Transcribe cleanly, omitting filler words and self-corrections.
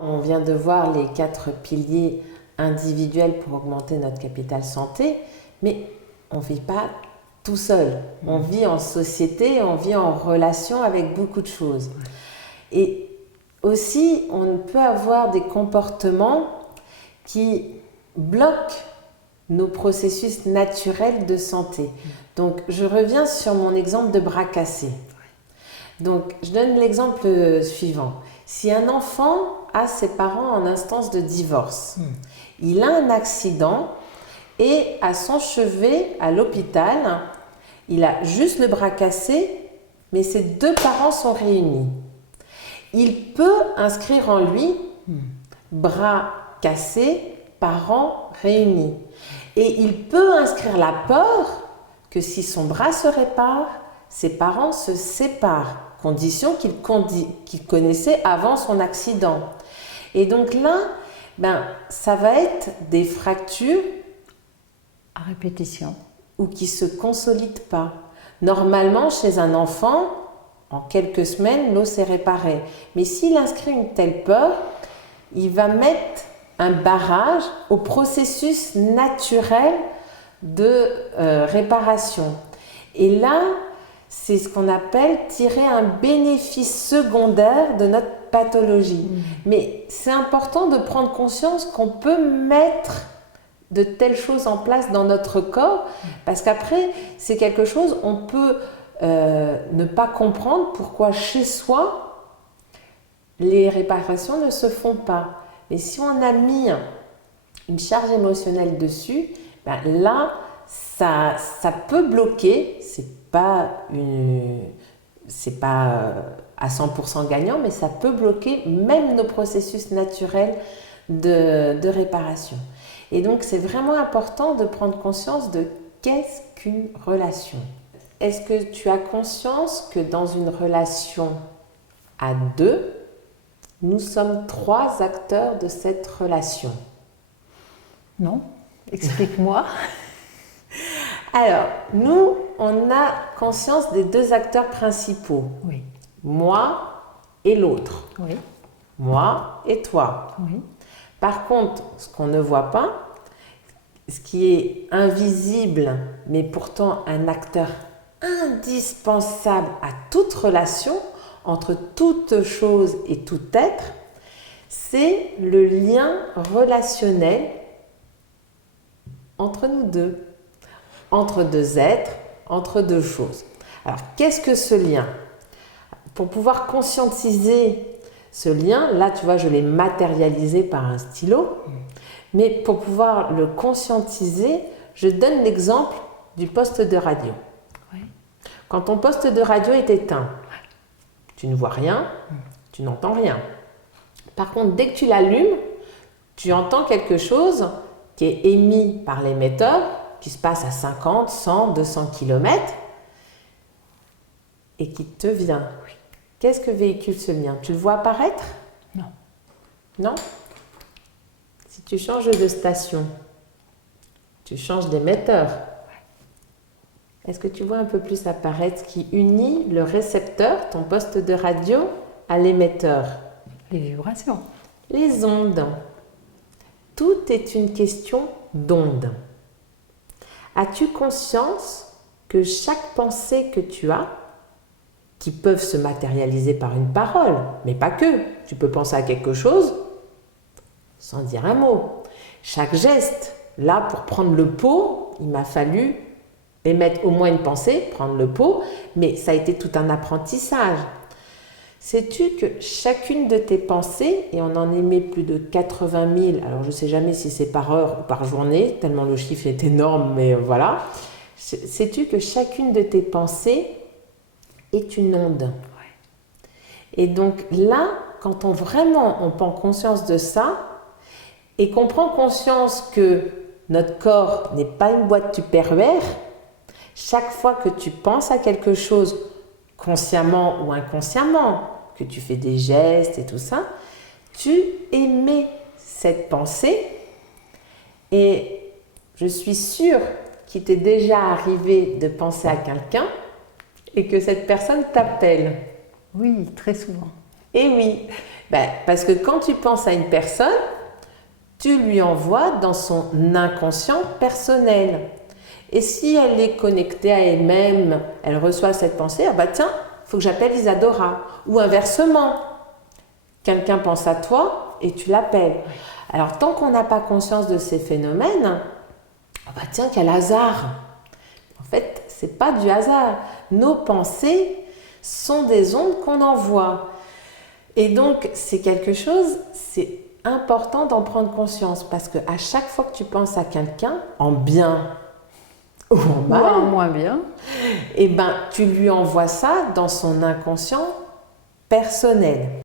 On vient de voir les 4 piliers individuels pour augmenter notre capital santé, mais on ne vit pas tout seul. On vit en société, on vit en relation avec beaucoup de choses. Et aussi, on peut avoir des comportements qui bloquent nos processus naturels de santé. Donc, je reviens sur mon exemple de bras cassé. Donc, je donne l'exemple suivant. Si un enfant a ses parents en instance de divorce, il a un accident et à son chevet, à l'hôpital, il a juste le bras cassé, mais ses 2 parents sont réunis. Il peut inscrire en lui bras cassé, parents réunis. Et il peut inscrire la peur que si son bras se répare, ses parents se séparent, condition qu'il connaissait avant son accident. Et donc là, ça va être des fractures à répétition ou qui ne se consolident pas. Normalement, chez un enfant, en quelques semaines, l'os est réparé. Mais s'il inscrit une telle peur, il va mettre un barrage au processus naturel de réparation. Et là, c'est ce qu'on appelle tirer un bénéfice secondaire de notre pathologie. Mais c'est important de prendre conscience qu'on peut mettre de telles choses en place dans notre corps, parce qu'après, c'est quelque chose, on peut ne pas comprendre pourquoi chez soi, les réparations ne se font pas. Mais si on a mis une charge émotionnelle dessus, là, ça peut bloquer. C'est pas à 100% gagnant, mais ça peut bloquer même nos processus naturels de réparation. Et donc, c'est vraiment important de prendre conscience de qu'est-ce qu'une relation. Est-ce que tu as conscience que dans une relation à 2, nous sommes 3 acteurs de cette relation? Non, explique-moi. Alors, nous, on a conscience des 2 acteurs principaux. Oui. Moi et l'autre. Oui. Moi et toi. Oui. Par contre, ce qu'on ne voit pas, ce qui est invisible, mais pourtant un acteur indispensable à toute relation, entre toute chose et tout être, c'est le lien relationnel entre nous deux, entre 2 êtres, entre 2 choses. Alors, qu'est-ce que ce lien? Pour pouvoir conscientiser ce lien, là, tu vois, je l'ai matérialisé par un stylo, mais pour pouvoir le conscientiser, je donne l'exemple du poste de radio. Oui. Quand ton poste de radio est éteint, tu ne vois rien, tu n'entends rien. Par contre, dès que tu l'allumes, tu entends quelque chose qui est émis par l'émetteur, qui se passe à 50, 100, 200 km et qui te vient. Qu'est-ce que véhicule ce lien? Tu le vois apparaître? Non. Non? Si tu changes de station, tu changes d'émetteur. Est-ce que tu vois un peu plus apparaître ce qui unit le récepteur, ton poste de radio, à l'émetteur? Les vibrations. Les ondes. Tout est une question d'ondes. As-tu conscience que chaque pensée que tu as, qui peuvent se matérialiser par une parole, mais pas que, tu peux penser à quelque chose sans dire un mot. Chaque geste, là pour prendre le pot, il m'a fallu émettre au moins une pensée, prendre le pot, mais ça a été tout un apprentissage. Sais-tu que chacune de tes pensées, et on en émet plus de 80 000, alors je ne sais jamais si c'est par heure ou par journée, tellement le chiffre est énorme, mais voilà. Sais-tu que chacune de tes pensées est une onde? Et donc là, quand on prend conscience de ça, et qu'on prend conscience que notre corps n'est pas une boîte tupperware, chaque fois que tu penses à quelque chose, consciemment ou inconsciemment, que tu fais des gestes et tout ça, tu émets cette pensée. Et je suis sûre qu'il t'est déjà arrivé de penser à quelqu'un et que cette personne t'appelle. Oui, très souvent. Et oui, Ben, parce que quand tu penses à une personne, tu lui envoies dans son inconscient personnel. Et si elle est connectée à elle-même, elle reçoit cette pensée, ah bah tiens, il faut que j'appelle Isadora. Ou inversement, quelqu'un pense à toi et tu l'appelles. Alors tant qu'on n'a pas conscience de ces phénomènes, ah bah tiens, quel hasard. En fait, c'est pas du hasard. Nos pensées sont des ondes qu'on envoie. Et donc, c'est quelque chose, c'est important d'en prendre conscience parce qu'à chaque fois que tu penses à quelqu'un, en bien ou en mal, Ou en moins bien. eh ben, tu lui envoies ça dans son inconscient personnel.